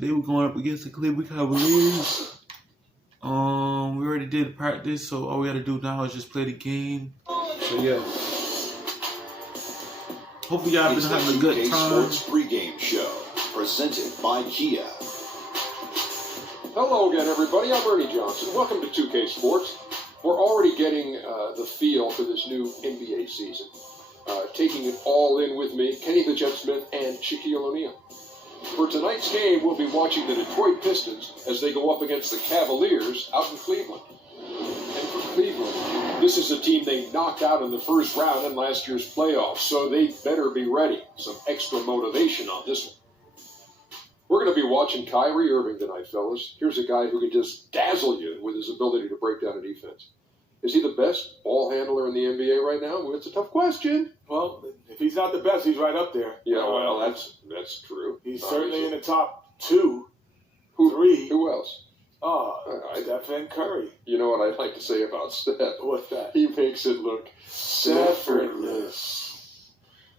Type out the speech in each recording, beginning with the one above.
They were going up against the Cleveland Cavaliers. We already did practice, so all we got to do now is just play the game. So yeah. Hopefully y'all been having a good time. Sports pregame show presented by Kia. Hello again, everybody. I'm Ernie Johnson. Welcome to 2K Sports. We're already getting the feel for this new NBA season. Taking it all in with me, Kenny the Jet Smith and Shaquille O'Neal. For tonight's game, we'll be watching the Detroit Pistons as they go up against the Cavaliers out in Cleveland. And for Cleveland, this is a team they knocked out in the first round in last year's playoffs, so they better be ready. Some extra motivation on this one. We're going to be watching Kyrie Irving tonight, fellas. Here's a guy who can just dazzle you with his ability to break down a defense. Is he the best ball handler in the NBA right now? Well, it's a tough question. Well, if he's not the best, he's right up there. Yeah, well, that's true. He's certainly in the top 2, 3. Who else? Stephen Curry. You know what I'd like to say about Steph? What's that? He makes it look effortless.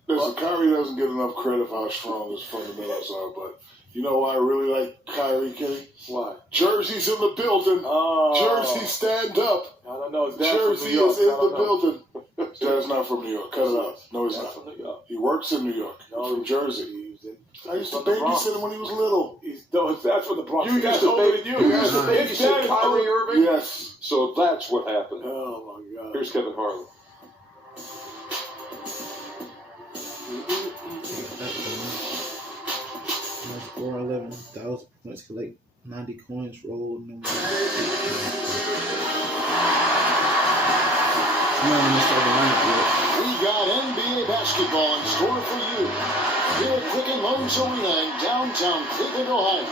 Listen, Kyrie doesn't get enough credit for how strong his fundamentals are, but you know why I really like Kyrie, Kenny? Why? Jersey's in the building. Jersey, stand up. I don't know. Jersey is in the building. Dad's not from New York. Cut it out. No, he's not. From New York. He works in New York. No, he's from Jersey. I used to babysit him when he was little. That's from the Bronx. You used to babysit Kyrie Irving? Yes. So that's what happened. Oh, my God. Here's Kevin Harlan. 11,000 points, collect 90 coins, roll no more. We got NBA basketball in store for you here at Quicken Loans Arena in downtown Cleveland, Ohio.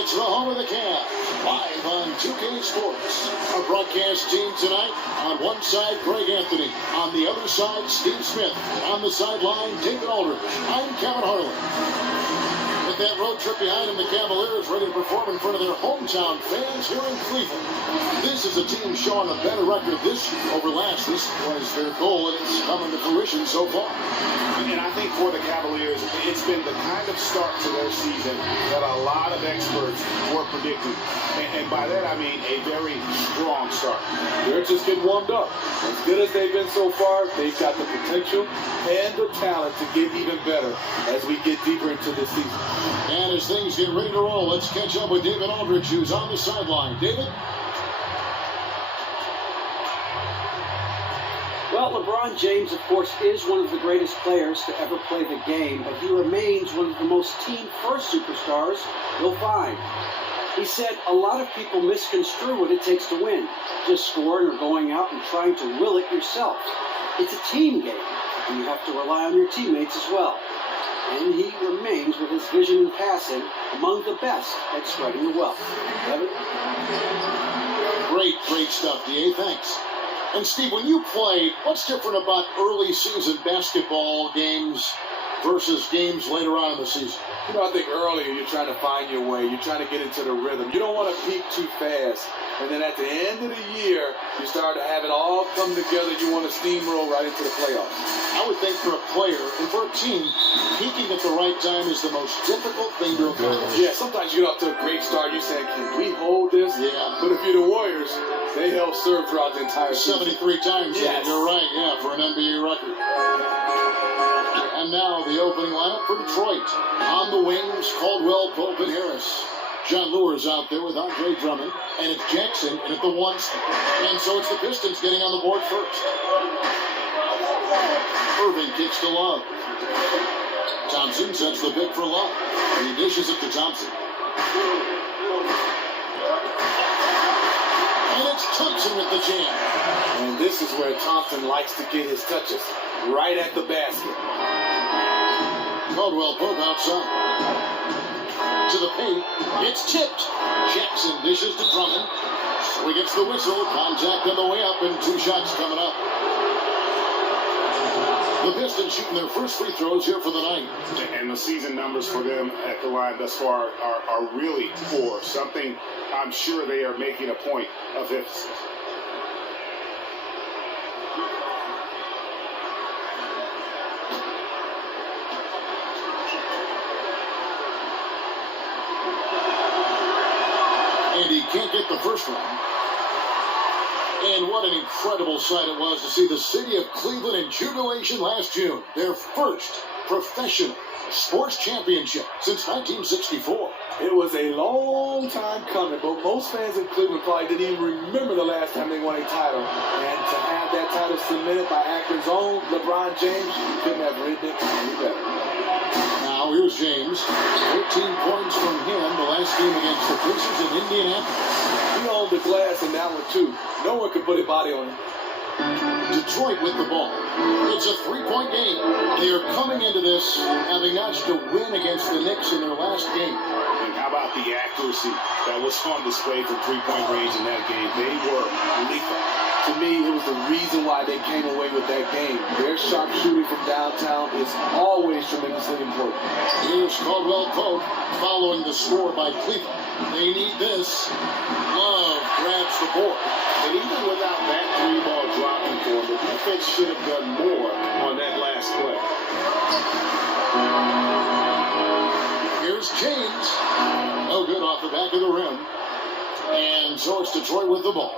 It's the home of the Cavs, live on 2K Sports. Our broadcast team tonight, on one side, Greg Anthony. On the other side, Steve Smith. On the sideline, David Aldridge. I'm Kevin Harlan. With that road trip behind them, the Cavaliers ready to perform in front of their hometown fans here in Cleveland. This is a team showing a better record this over last. This was their goal, and it's coming to fruition so far. And I think for the Cavaliers, it's been the kind of start to their season that a lot of experts were predicting. And by that, I mean a very strong start. They're just getting warmed up. As good as they've been so far, they've got the potential and the talent to get even better as we get deeper into this season. And as things get ready to roll, let's catch up with David Aldridge, who's on the sideline. David? Well, LeBron James, of course, is one of the greatest players to ever play the game, but he remains one of the most team-first superstars you'll find. He said a lot of people misconstrue what it takes to win, just scoring or going out and trying to will it yourself. It's a team game, and you have to rely on your teammates as well. And he remains, with his vision and passing, among the best at spreading the wealth. Kevin? Great stuff, D.A. Thanks. And Steve, when you played, what's different about early season basketball games versus games later on in the season? You know, I think earlier you're trying to find your way. You're trying to get into the rhythm. You don't want to peak too fast. And then at the end of the year, you start to have it all come together. You want to steamroll right into the playoffs. I would think for a player and for a team, peaking at the right time is the most difficult thing to accomplish. Yeah, sometimes you get off to a great start. You're saying, can we hold this? Yeah. But if you're the Warriors, they held serve throughout the entire season. 73 times. Yes. You're right, yeah, for an NBA record. And now the opening lineup for Detroit. On the wings, Caldwell, Pope, and Harris. John Lure's out there with Andre Drummond. And it's Jackson in at the one spot. And so it's the Pistons getting on the board first. Irving kicks to Love. Thompson sets the pick for Love. And he dishes it to Thompson. And it's Thompson with the jam. And this is where Thompson likes to get his touches, right at the basket. Caldwell Pope outside. To the paint. It's tipped. Jackson dishes to Drummond. So he gets the whistle. Contact on the way up and 2 shots coming up. The Pistons shooting their first free throws here for the night. And the season numbers for them at the line thus far are really poor. Something I'm sure they are making a point of emphasis. can't get the first one. And what an incredible sight it was to see the city of Cleveland in jubilation last June. Their first professional sports championship since 1964. It was a long time coming, but most fans in Cleveland probably didn't even remember the last time they won a title. And to have that title cemented by Akron's own LeBron James, you couldn't have written it any better. Now here's James. 13 points from him the last game against the Pacers in Indianapolis. He owned the glass in that one, too. No one could put a body on him. Detroit with the ball. It's a three-point game. They are coming into this having notched a win against the Knicks in their last game. And how about the accuracy that was on display from three-point range in that game? They were lethal. To me, it was the reason why they came away with that game. Their sharp shooting from downtown is always tremendously important. Here's Caldwell Pope following the score by Cleveland. They need this. Love grabs the board. And even without that three-ball dropping for them, the defense should have done more on that last play. Here's James. No good off the back of the rim. And so it's Detroit with the ball.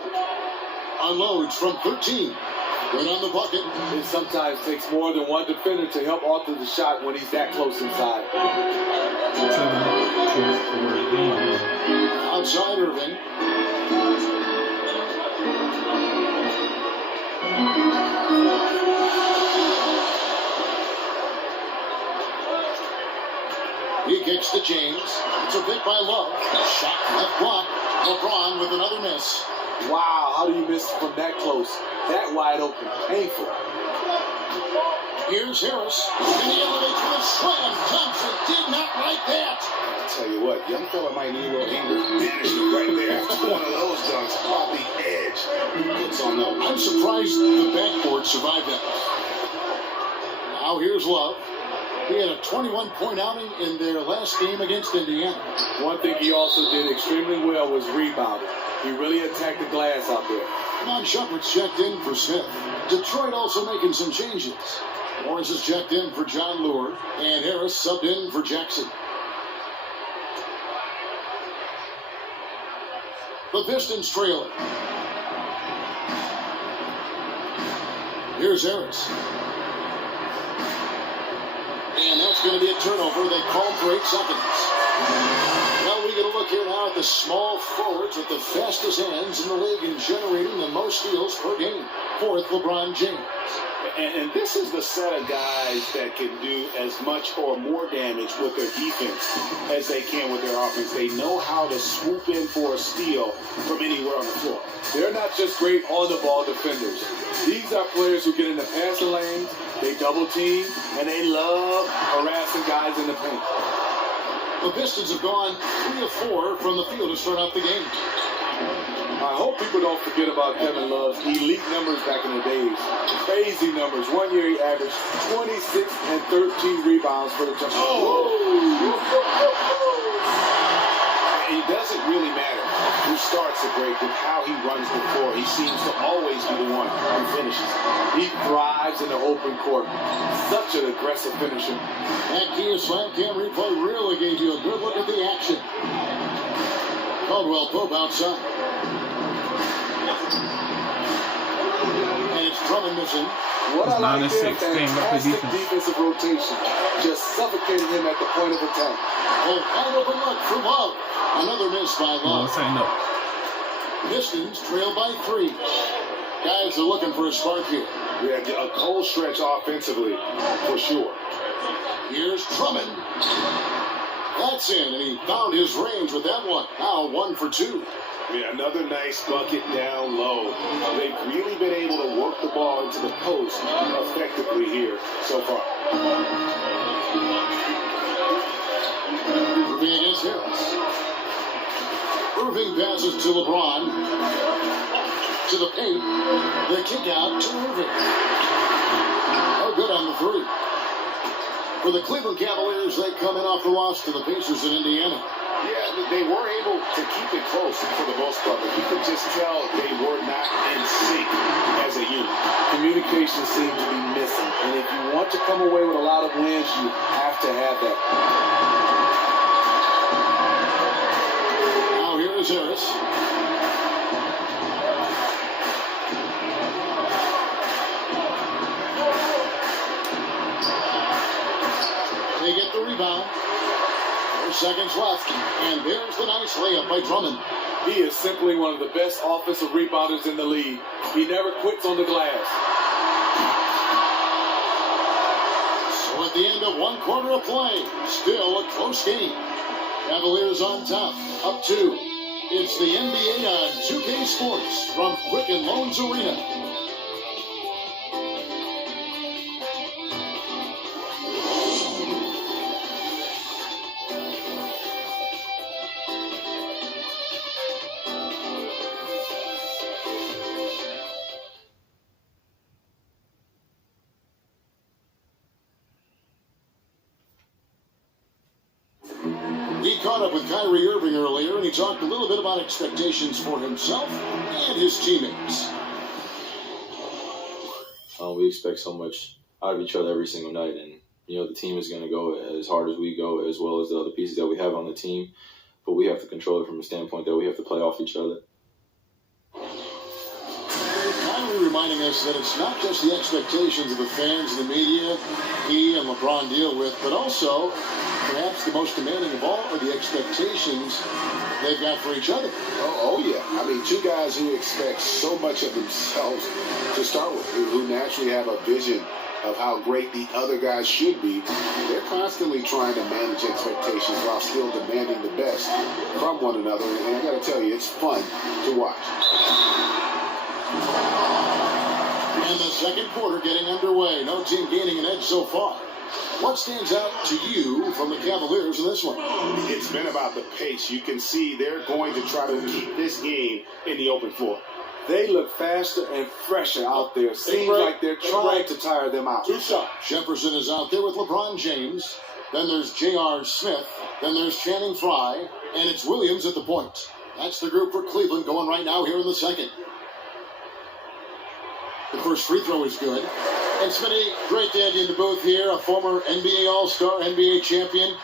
Unloads from 13. Right on the bucket. It sometimes takes more than one defender to help alter the shot when he's that close inside. Outside Irving. He kicks to James. It's a pick by Love. Shot left block. LeBron with another miss. Wow, how do you miss from that close? That wide open. Painful. Here's Harris. And he elevates with a slam. Thompson did not like that. I'll tell you what, young fella might need a little anger management right there. After one of those dunks off the edge. It's on those. I'm surprised the backboard survived that. Now here's Love. He had a 21-point outing in their last game against Indiana. One thing he also did extremely well was rebounding. He really attacked the glass out there. Mon Shumpert's checked in for Smith. Detroit also making some changes. Morris is checked in for John Lure, and Harris subbed in for Jackson. The Pistons trail it. Here's Harris. And that's going to be a turnover. They called for 8 seconds. Well, we get a look here now at the small forwards with the fastest hands in the league and generating the most steals per game. Fourth, LeBron James. And this is the set of guys that can do as much or more damage with their defense as they can with their offense. They know how to swoop in for a steal from anywhere on the floor. They're not just great on-the-ball defenders. These are players who get in the passing lanes, they double team, and they love harassing guys in the paint. The Pistons have gone 3 of 4 from the field to start out the game. I hope people don't forget about Kevin Love's elite numbers back in the days. Crazy numbers. 1 year he averaged 26 and 13 rebounds for the team. And it doesn't really matter who starts the break with how he runs the floor. He seems to always be the one who finishes. He thrives in the open court. Such an aggressive finisher. That Kia Slam Cam replay really gave you a good look at the action. Caldwell Pope outside. And it's Drummond missing. What I like there, 9-6 game, fantastic defensive rotation. Just suffocating him at the point of attack. Oh, wide open look for Love. Another miss by No, Love. it's ain't no. Pistons trail by 3. Guys are looking for a spark here. Yeah, a cold stretch offensively, for sure. Here's Drummond. That's in, and he found his range with that one. Now 1 for 2. Yeah, another nice bucket down low. They've really been able to work the ball into the post effectively here so far. Irving against Harris. Irving passes to LeBron. To the paint. The kick out to Irving. Oh, good on the 3. For the Cleveland Cavaliers, they come in off the loss to the Pacers in Indiana. Yeah, they were able to keep it close for the most part, but you could just tell they were not in sync as a unit. Communication seemed to be missing. And if you want to come away with a lot of wins, you have to have that. Now here Here's Harris. They get the rebound. 4 seconds left. And there's the nice layup by Drummond. He is simply one of the best offensive rebounders in the league. He never quits on the glass. So at the end of 1 quarter of play, still a close game. Cavaliers on top, up 2. It's the NBA on 2K Sports from Quicken Loans Arena. He caught up with Kyrie Irving earlier, and he talked a little bit about expectations for himself and his teammates. We expect so much out of each other every single night, and the team is going to go as hard as we go, as well as the other pieces that we have on the team. But we have to control it from a standpoint that we have to play off each other. Kyrie reminding us that it's not just the expectations of the fans and the media he and LeBron deal with, but also perhaps the most demanding of all are the expectations they've got for each other. Oh, yeah. I mean, 2 guys who expect so much of themselves to start with, who naturally have a vision of how great the other guys should be. They're constantly trying to manage expectations while still demanding the best from one another. And I got to tell you, it's fun to watch. And the second quarter getting underway. No team gaining an edge so far. What stands out to you from the Cavaliers in this one? It's been about the pace. You can see they're going to try to keep this game in the open floor. They look faster and fresher out there. Seems like they're trying to tire them out. 2 shots. Jefferson is out there with LeBron James. Then there's J.R. Smith. Then there's Channing Frye. And it's Williams at the point. That's the group for Cleveland going right now here in the second. The first free throw is good. And Smitty, great to have you in the booth here, a former NBA All-Star, NBA champion.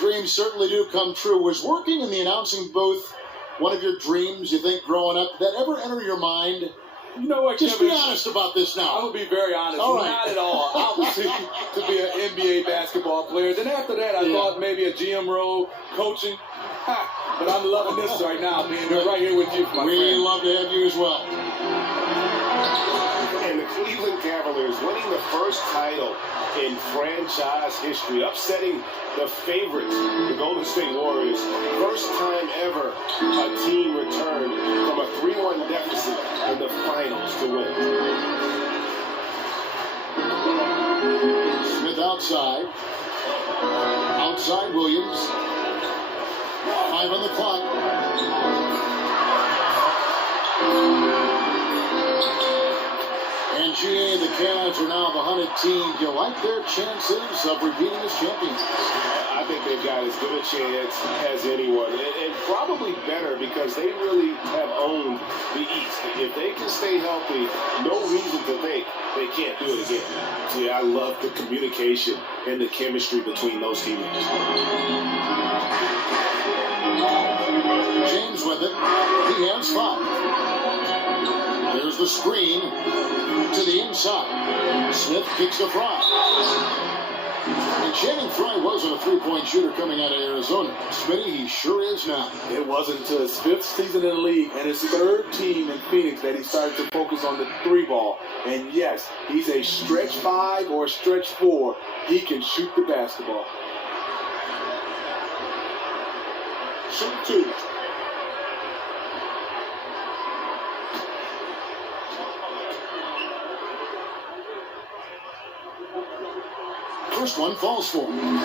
Dreams certainly do come true. Was working in the announcing booth one of your dreams, you think, growing up? Did that ever enter your mind? You know what, Just Kevin, be honest about this now. I'm going to be very honest. All right. Not at all. Obviously, to be an NBA basketball player. Then after that, I thought maybe a GM role, coaching. But I'm loving this right now, being right here with you, my We friend. love to have you as well. And the Cleveland Cavaliers winning the first title in franchise history, upsetting the favorites, the Golden State Warriors. First time ever a team returned from a 3-1 deficit in the finals to win. Smith outside. Outside Williams. 5 on the clock. And GA, the Cavs are now the hunted team. Do you like their chances of repeating as champions? I think they've got as good a chance as anyone, and probably better because they really have owned the East. If they can stay healthy, no reason to think they can't do it again. Yeah, I love the communication and the chemistry between those teammates. James with it. He has 5. There's the screen to the inside. Smith kicks the Frye. And Channing Frye wasn't a 3-point shooter coming out of Arizona. Smitty, he sure is now. It wasn't until his 5th season in the league and his 3rd team in Phoenix that he started to focus on the 3-ball. And yes, he's a stretch 5 or a stretch 4. He can shoot the basketball. Shoot 2. First one falls for him.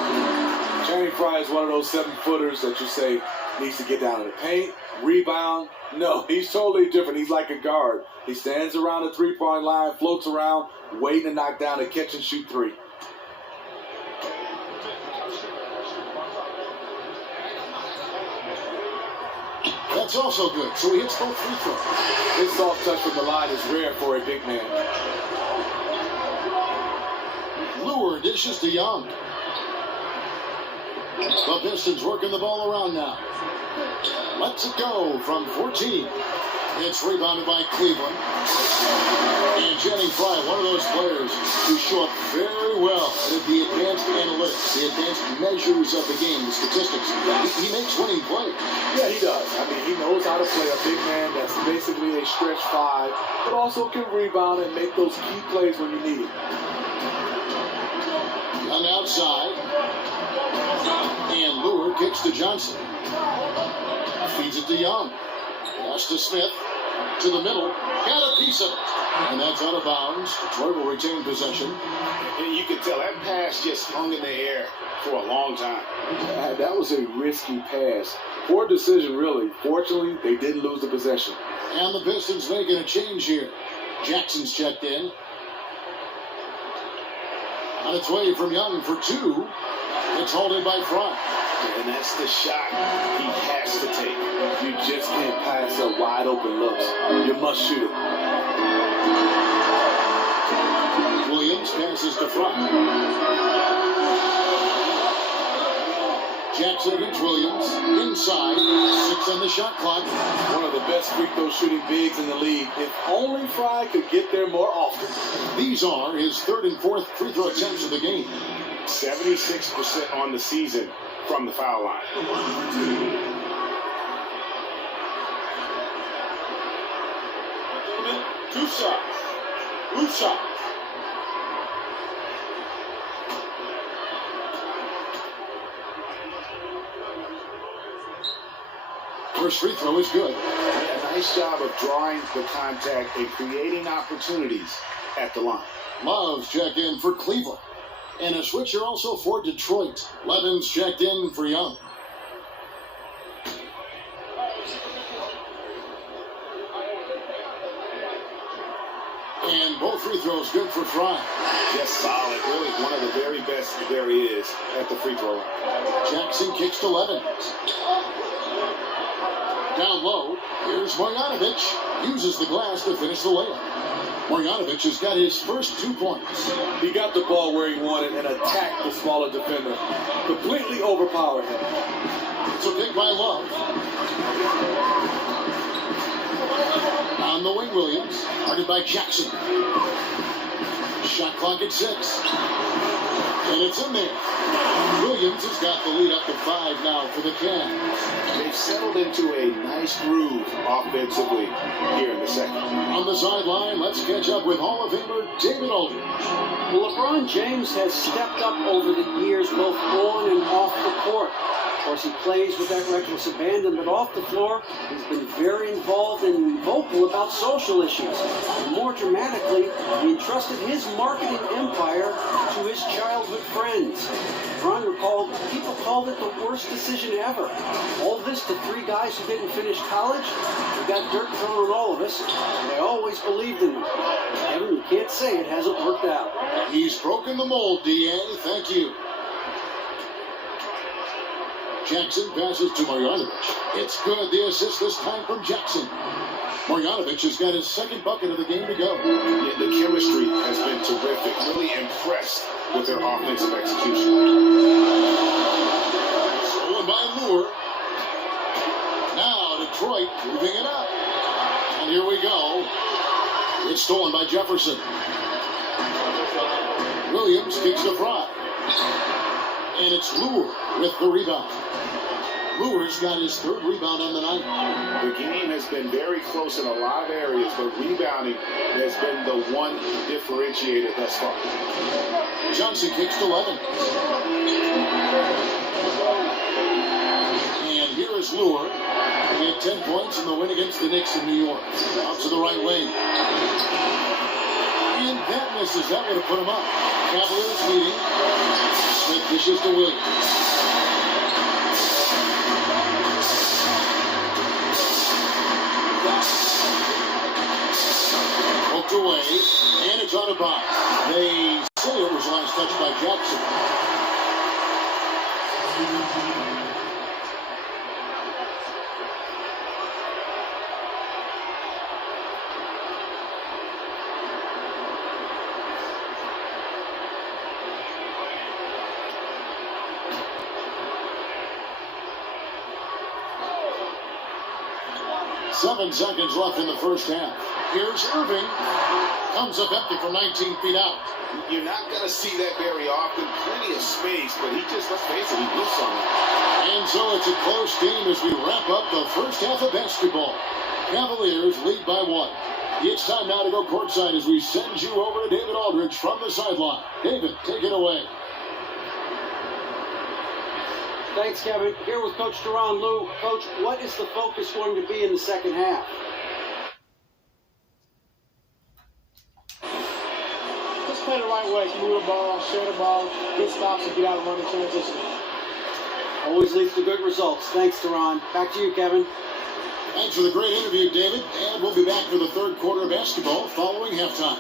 Channing Frye is one of those 7-footers that you say needs to get down in the paint, rebound. No, he's totally different. He's like a guard. He stands around the 3-point line, floats around, waiting to knock down a catch and shoot 3. That's also good. So he hits both free throws. His soft touch from the line is rare for a big man. Lure dishes to Young. The Pistons working the ball around now. lets it go from 14. It's rebounded by Cleveland. And Jennings Fry, one of those players who show up very well at the advanced analytics, the advanced measures of the game, the statistics. He makes winning plays. Yeah, he does. I mean, he knows how to play a big man that's basically a stretch five, but also can rebound and make those key plays when you need it. Young outside. And Lure kicks to Johnson. Feeds it to Young. Pass to Smith. To the middle. Got a piece of it. And that's out of bounds. Detroit will retain possession. And you can tell that pass just hung in the air for a long time. That was a risky pass. Poor decision, really. Fortunately, they didn't lose the possession. And the Pistons making a change here. Jackson's checked in. On its way from Young for two. It's holding by Fry. And that's the shot he has to take. You just can't pass up wide open looks. You must shoot it. Williams passes to Fry. Jackson against Williams. Inside. 6 on the shot clock. One of the best free throw shooting bigs in the league. If only Fry could get there more often. These are his third and fourth free throw attempts of the game. 76% on the season from the foul line. Two shots. Two shots. First free throw is good. A nice job of drawing the contact and creating opportunities at the line. Love's checked in for Cleveland. And a switcher also for Detroit. Levin's checked in for Young. And both free throws good for Fry. Just solid. Really one of the very best there is at the free throw line. Jackson kicks to Levin. Down low. Here's Marjanovic. Uses the glass to finish the layup. Marjanovic has got his first 2 points. He got the ball where he wanted and attacked the smaller defender. Completely overpowered him. It's a pick by Love. On the wing, Williams. Guarded by Jackson. Shot clock at 6. And it's in there. Williams has got the lead up to 5 now for the Cavs. They've settled into a nice groove offensively here in the second. On the sideline, let's catch up with Hall of Famer David Aldridge. Well, LeBron James has stepped up over the years, both on and off the court. Of course, he plays with that reckless abandon, but off the floor, he's been very involved and vocal about social issues. And more dramatically, he entrusted his marketing empire to his childhood friends. LeBron recalled, people called it the worst decision ever. All this to 3 guys who didn't finish college. We got dirt thrown on all of us, and they always believed in me. Kevin, you can't say it hasn't worked out. He's broken the mold, D.A. Thank you. Jackson passes to Marjanovic. It's good. The assist this time from Jackson. Marjanovic has got his second bucket of the game to go. Yeah, the chemistry has been terrific. Really impressed with their offensive execution. Stolen by Lure. Now Detroit moving it up. And here we go. It's stolen by Jefferson. Williams kicks to Fry. And it's Lure with the rebound. Lure's got his third rebound on the night. The game has been very close in a lot of areas, but rebounding has been the one differentiator thus far. Johnson kicks to Levin. And here is Lure. He had 10 points in the win against the Knicks in New York. Out to the right wing. And that misses. That would have put him up. Cavaliers leading. Smith dishes to Williams. Poked away, and it's out of bounds. They say it was last touched by Jackson. 7 seconds left in the first half. Here's Irving. Comes up empty from 19 feet out. You're not going to see that very often. Plenty of space, but he just, let's face it, he blew something. And so it's a close game as we wrap up the first half of basketball. Cavaliers lead by 1. It's time now to go courtside as we send you over to David Aldridge from the sideline. David, take it away. Thanks, Kevin. Here with Coach Duran. Lou, Coach, what is the focus going to be in the second half? Just play the right way. Move the ball, share the ball, get stops, and get out and run in transition. Always leads to good results. Thanks, Duran. Back to you, Kevin. Thanks for the great interview, David. And we'll be back for the third quarter of basketball following halftime.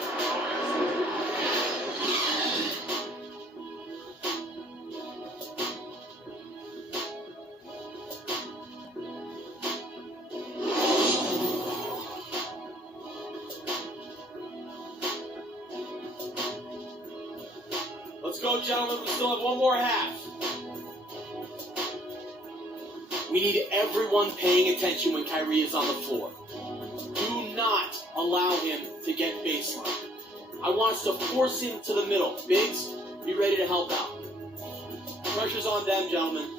Let's go, gentlemen. We still have one more half. We need everyone paying attention when Kyrie is on the floor. Do not allow him to get baseline. I want us to force him to the middle. Biggs, be ready to help out. Pressure's on them, gentlemen.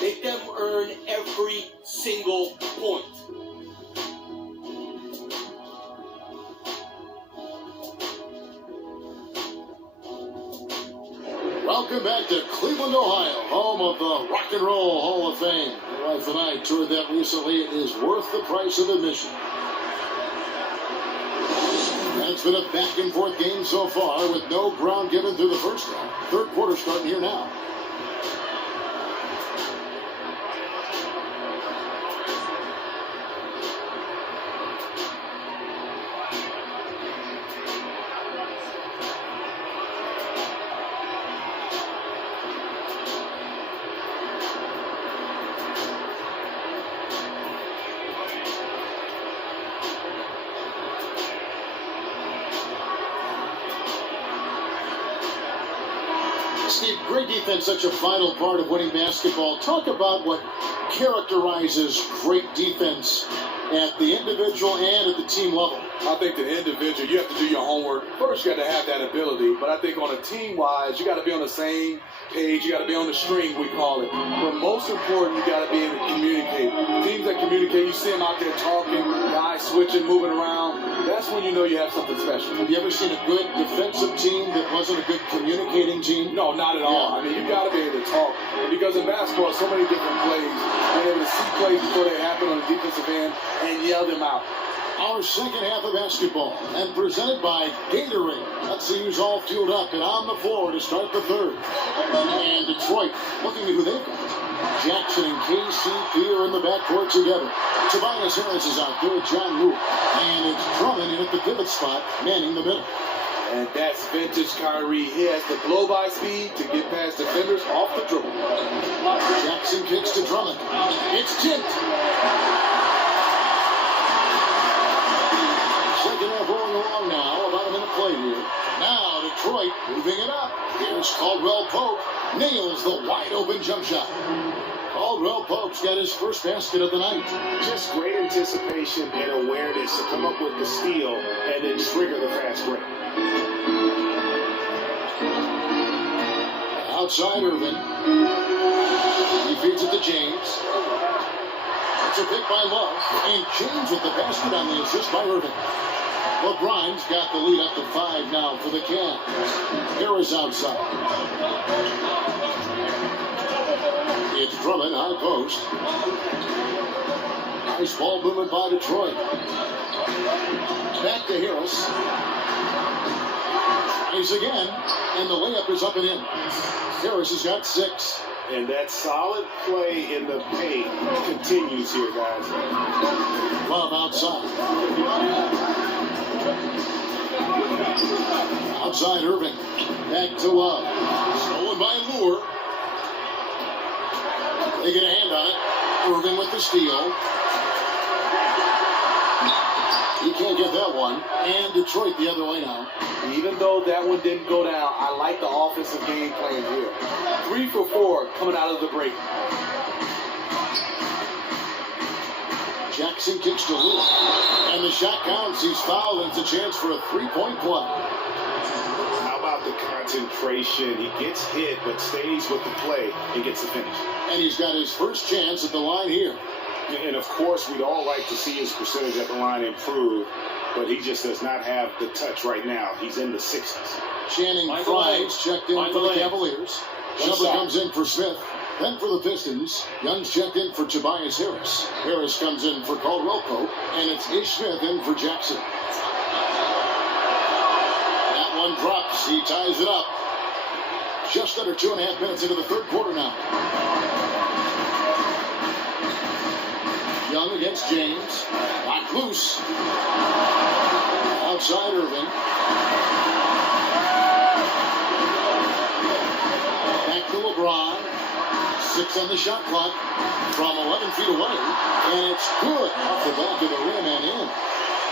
Make them earn every single point. Welcome back to Cleveland, Ohio, home of the Rock and Roll Hall of Fame. Your wife and I toured that recently. It is worth the price of admission. And it's been a back-and-forth game so far with no ground given through the first half. Third quarter starting here now. Steve, great defense, such a vital part of winning basketball. Talk about what characterizes great defense at the individual and at the team level. I think the individual, you have to do your homework. First, you got to have that ability. But I think on a team-wise, you got to be on the same page. You got to be on the string, we call it. But most important, you got to be able to communicate. Teams that communicate, you see them out there talking, guys switching, moving around. That's when you know you have something special. Have you ever seen a good defensive team that wasn't a good communicating team? No, not at all. I mean, you got to be able to talk. Because in basketball, so many different plays. Being able to see plays before they happen on the defensive end and yell them out. Our second half of basketball, and presented by Gatorade. Let's see who's all fueled up and on the floor to start the third. And Detroit, looking at who they've got. Jackson and KCP are in the backcourt together. Tobias Harris is out there with John Lewis. And it's Drummond in at the pivot spot, manning the middle. And that's vintage Kyrie. He has the blow-by speed to get past defenders off the dribble. Jackson kicks to Drummond. It's tipped. Second half rolling along now, about a minute play here. Now Detroit moving it up. Here's Caldwell Pope. Nails the wide open jump shot. Caldwell Pope's got his first basket of the night. Just great anticipation and awareness to come up with the steal and then trigger the fast break. Outside Irvin. He feeds it to James. It's a pick by Love. And James with the basket on the assist by Irvin. LeBron's got the lead up to 5 now for the Cavs. Harris outside. It's Drummond, high post. Nice ball movement by Detroit. Back to Harris. Tries again, and the layup is up and in. Harris has got 6. And that solid play in the paint continues here, guys. Love outside. Outside Irving. Back to Love. Stolen by Lure. They get a hand on it. Irving with the steal. He can't get that one. And Detroit the other way now. Even though that one didn't go down, I like the offensive game plan here. 3 for 4 coming out of the break. Jackson kicks to Lou. And the shot counts. He's fouled, and it's a chance for a three-point play. How about the concentration? He gets hit, but stays with the play and gets the finish. And he's got his first chance at the line here. And, of course, we'd all like to see his percentage at the line improve, but he just does not have the touch right now. He's in the 60s. Channing Frye's checked in for the Cavaliers. Shumpert comes in for Smith. Then for the Pistons, Young's checked in for Tobias Harris. Harris comes in for Caldwell Pope, and it's Ish Smith in for Jackson. That one drops. He ties it up. Just under 2.5 minutes into the third quarter now. Young against James. Knocked loose. Outside Irving. Back to LeBron. 6 on the shot clock from 11 feet away. And it's good off the back of the rim and in.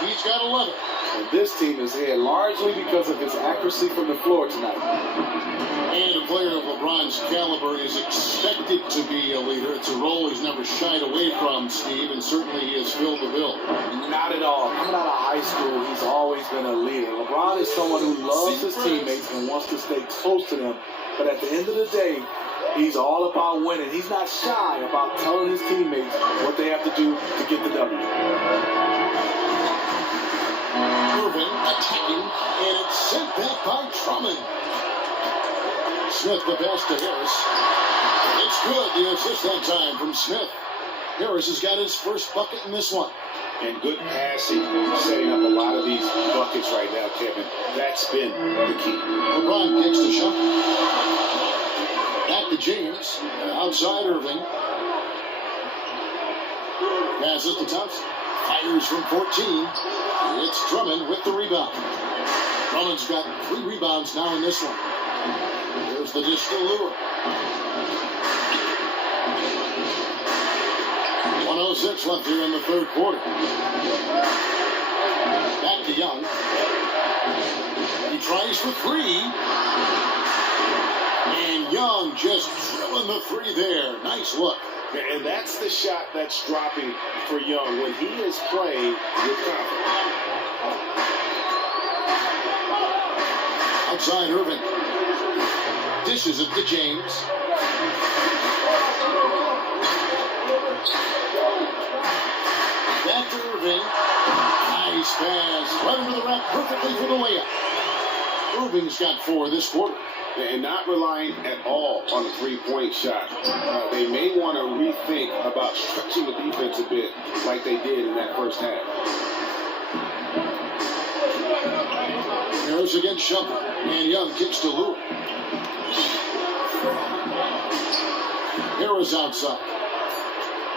He's got 11. And this team is here largely because of his accuracy from the floor tonight. And a player of LeBron's caliber is expected to be a leader. It's a role he's never shied away from, Steve, and certainly he has filled the bill. Not at all. Coming out of high school, he's always been a leader. LeBron is someone who loves his teammates and wants to stay close to them. But at the end of the day, he's all about winning. He's not shy about telling his teammates what they have to do to get the W. Irving attacking, and it's sent back by Drummond. Smith the best to Harris. It's good, the assist that time from Smith. Harris has got his first bucket in this one. And good passing, setting up a lot of these buckets right now, Kevin. That's been the key. LeBron kicks the shot. Back to James. Outside Irving. Passes to Thompson. Fires from 14. It's Drummond with the rebound. Drummond's got 3 rebounds now in this one. There's the dish to Lure. 1:06 left here in the third quarter. Back to Young. He tries for 3. And Young just drilling the 3 there. Nice look. And that's the shot that's dropping for Young when he is playing with confidence. Outside Irving. Dishes it to James. Back to Irving. Nice pass. Right under the rack perfectly for the layup. Irving's got 4 this quarter. And not relying at all on a three-point shot. They may want to rethink about stretching the defense a bit like they did in that first half. Harris against Shumpert. And Young kicks to Lure. Harris outside.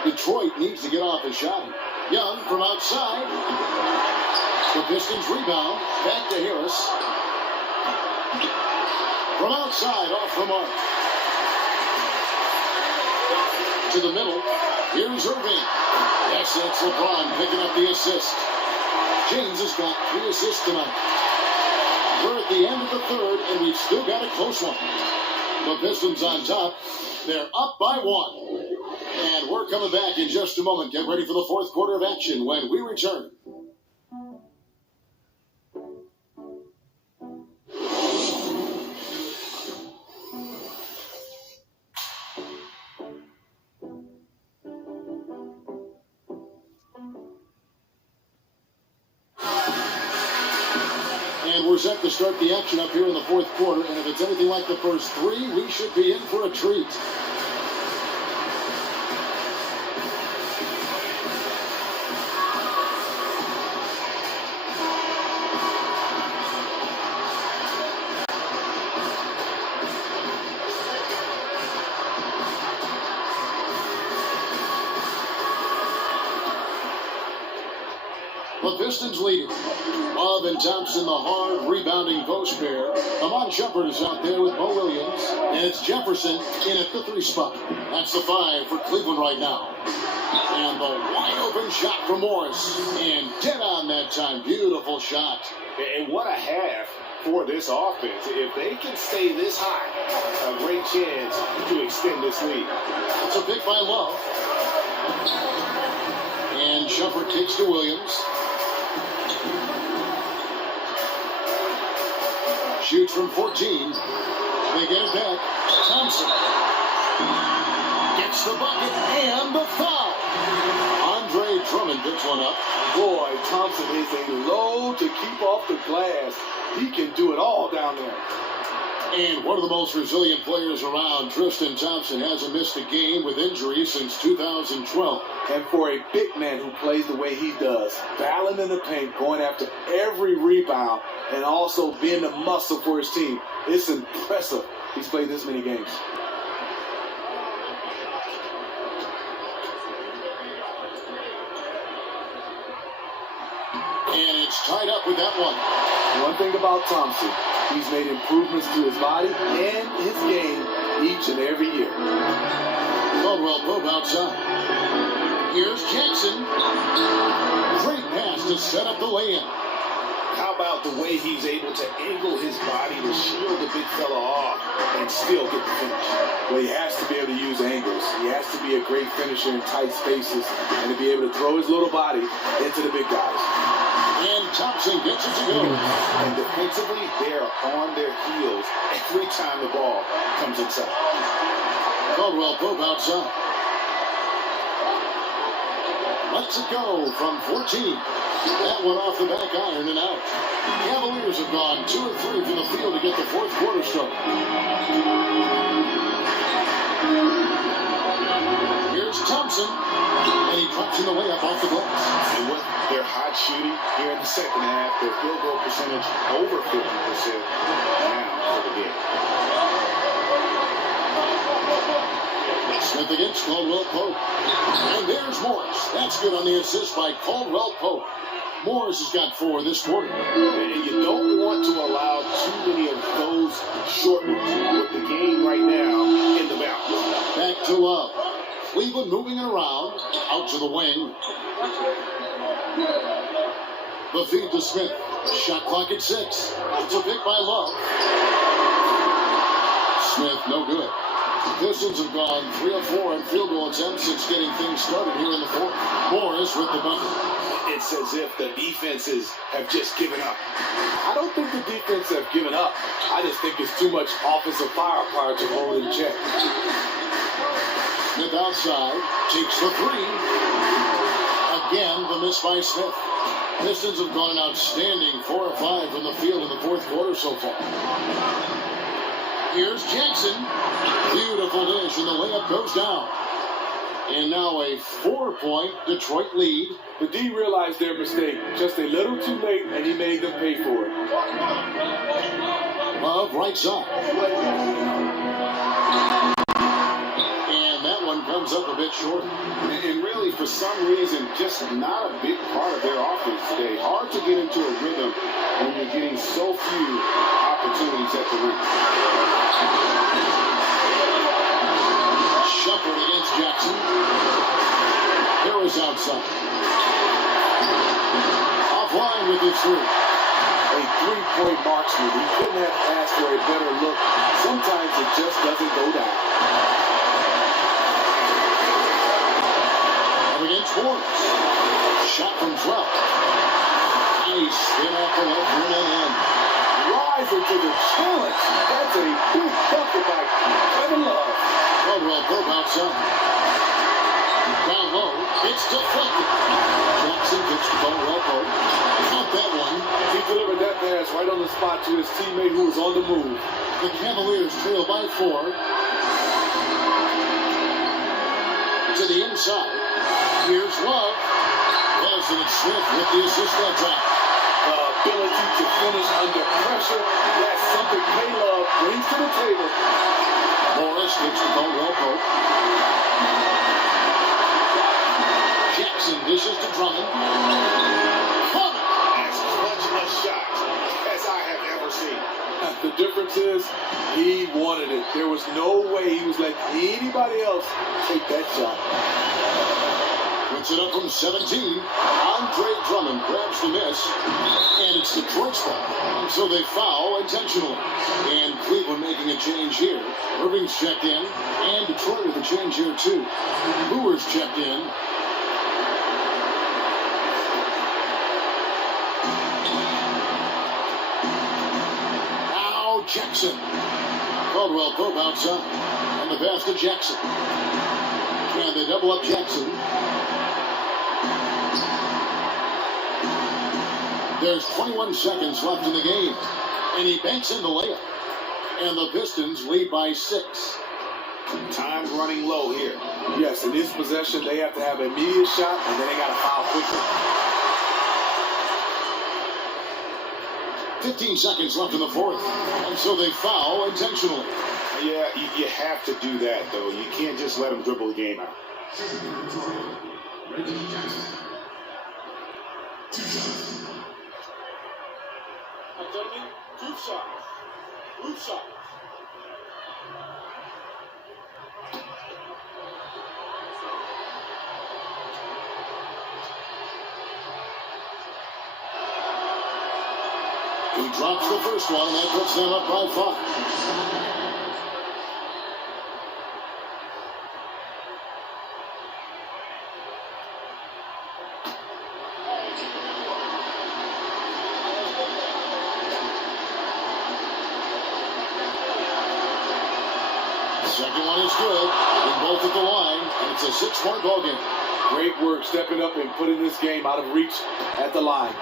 Detroit needs to get off a shot. Young from outside. The Pistons rebound. Back to Harris. From outside, off the mark. To the middle. Here's Irving. Yes, it's LeBron picking up the assist. James has got 3 assists tonight. We're at the end of the third, and we've still got a close one. The Pistons on top. They're up by 1. And we're coming back in just a moment. Get ready for the fourth quarter of action when we return. And we're set to start the action up here in the fourth quarter. And if it's anything like the first 3, we should be in for a treat. The Pistons leading. Love and Thompson, the hard rebounding post pair. Amon Shumpert is out there with Mo Williams. And it's Jefferson in at the 3 spot. That's the 5 for Cleveland right now. And the wide open shot from Morris. And dead on that time. Beautiful shot. And what a half for this offense. If they can stay this high, a great chance to extend this lead. It's a pick by Love. And Shepard kicks to Williams. Shoots from 14. They get it back. Thompson gets the bucket and the foul. Andre Drummond picks one up. Boy, Thompson is a load to keep off the glass. He can do it all down there. And one of the most resilient players around, Tristan Thompson, hasn't missed a game with injury since 2012. And for a big man who plays the way he does, battling in the paint, going after every rebound, and also being the muscle for his team, it's impressive he's played this many games. And it's tied up with that one. One thing about Thompson, he's made improvements to his body and his game each and every year. Caldwell Pope outside. Here's Jackson. Great pass to set up the lay-in. How about the way he's able to angle his body to shield the big fella off and still get the finish? Well, he has to be able to use angles. He has to be a great finisher in tight spaces and to be able to throw his little body into the big guys. And Thompson gets it to go. And defensively, they are on their heels every time the ball comes inside. Caldwell Pope outside. Lets it go from 14. That one off the back iron and out. Cavaliers have gone 2 of 3 from the field to get the fourth quarter started. Here's Thompson, and he drops in the layup off the glass. And with their hot shooting here in the second half, their field goal percentage over 50% now for the game. Smith against Caldwell Pope. And there's Morris. That's good on the assist by Caldwell Pope. Morris has got 4 this quarter. And you don't want to allow too many of those short ones with the game right now in the balance. Back to Love. Cleveland moving it around. Out to the wing. The feed to Smith. Shot clock at 6. It's a pick by Love. Smith, no good. The Pistons have gone 3 of 4 in field goal attempts since getting things started here in the fourth. Morris with the bucket. It's as if the defenses have just given up. I don't think the defense have given up. I just think it's too much offensive firepower to hold in check. Smith outside, takes the 3. Again, the miss by Smith. Pistons have gone an outstanding 4 of 5 from the field in the fourth quarter so far. Here's Jackson. Beautiful dish, and the layup goes down. And now a 4-point Detroit lead. The D realized their mistake just a little too late, and he made them pay for it. Love right side. And that one comes up a bit short. And really, for some reason, just not a big part of their offense today. Hard to get into a rhythm when you're getting so few opportunities at the rim. Shepard against Jackson. Harris outside. Offline with his 3. A 3-point marksman. He couldn't have asked for a better look. Sometimes it just doesn't go down. Up against Morris. Shot from 12. Nice spin off the left rim and in. Rising to the challenge. That's a big bucket by Kevin Love. Caldwell Pope outside. Down low. It's deflected. Jackson gets to Caldwell Pope. Count that one. He delivered that pass right on the spot to his teammate who was on the move. The Cavaliers trail by 4. To the inside. Here's Love. President Smith with the assist that time. The ability to finish under pressure. That's something K-Love brings to the table. Morris gets to Caldwell Pope. Jackson dishes to Drummond. As clutch a shot as I have ever seen. The difference is he wanted it. There was no way he was letting anybody else take that shot. Puts it up from 17. Andre Drummond grabs the miss. And it's Detroit's fault. So they foul intentionally. And Cleveland making a change here. Irving's checked in. And Detroit with a change here too. Brewer's checked in. Jackson. Caldwell Pope outside. And the pass to Jackson. And they double up Jackson. There's 21 seconds left in the game. And he banks in the layup. And the Pistons lead by 6. Time's running low here. Yes, in this possession, they have to have an immediate shot, and then they got to foul quickly. 15 seconds left in the fourth. And so they foul intentionally. Yeah, you have to do that, though. You can't just let them dribble the game out. Gentlemen, group shot. Group shot. He drops the first one, and that puts them up by 5. Second one is good. They're both at the line, and it's a 6-point ball game. Great work stepping up and putting this game out of reach at the line.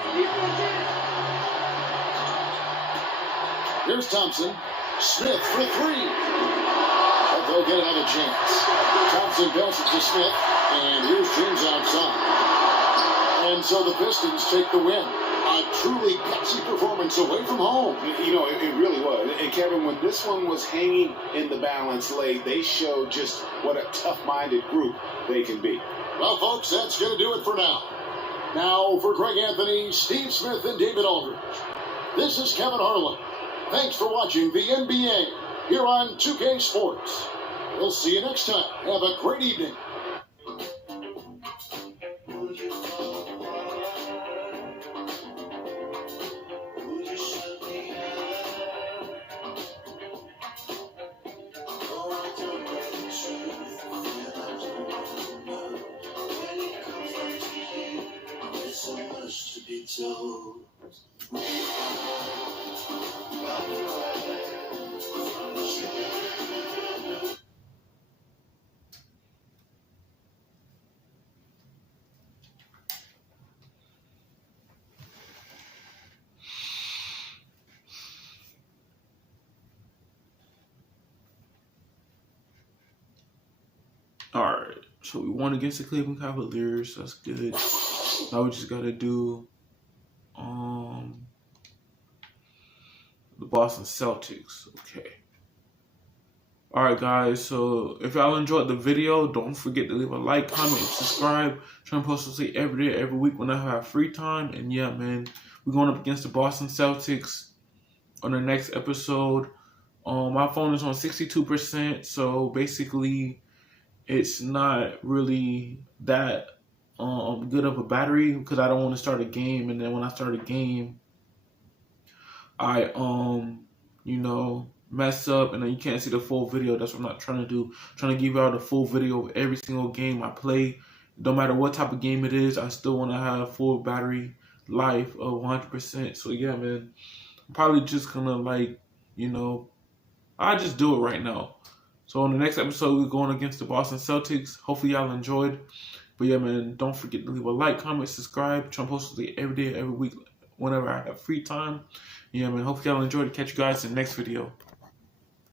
Here's Thompson. Smith for 3. But they'll get another chance. Thompson passes to Smith, and here's James outside. And so the Pistons take the win. A truly gutsy performance away from home. You know, it really was. And Kevin, when this one was hanging in the balance late, they showed just what a tough-minded group they can be. Well, folks, that's going to do it for now. Now, for Greg Anthony, Steve Smith, and David Aldridge, this is Kevin Harlan. Thanks for watching the NBA here on 2K Sports. We'll see you next time. Have a great evening. Alright, so we won against the Cleveland Cavaliers. That's good. Now we just gotta do the Boston Celtics. Okay. Alright guys, so if y'all enjoyed the video, don't forget to leave a like, comment, and subscribe. Trying to post this every day, every week when I have free time. And yeah, man, we're going up against the Boston Celtics on the next episode. My phone is on 62%, so basically it's not really that good of a battery because I don't want to start a game, and then when I start a game, I mess up and then you can't see the full video. That's what I'm not trying to do. I'm trying to give y'all the full video of every single game I play. No matter what type of game it is, I still want to have full battery life of 100%. So yeah, man, I'm probably just gonna I just do it right now. So on the next episode, we're going against the Boston Celtics. Hopefully y'all enjoyed. But yeah, man, don't forget to leave a like, comment, subscribe. Try to post it every day, every week, whenever I have free time. Yeah, man, hopefully y'all enjoyed. Catch you guys in the next video.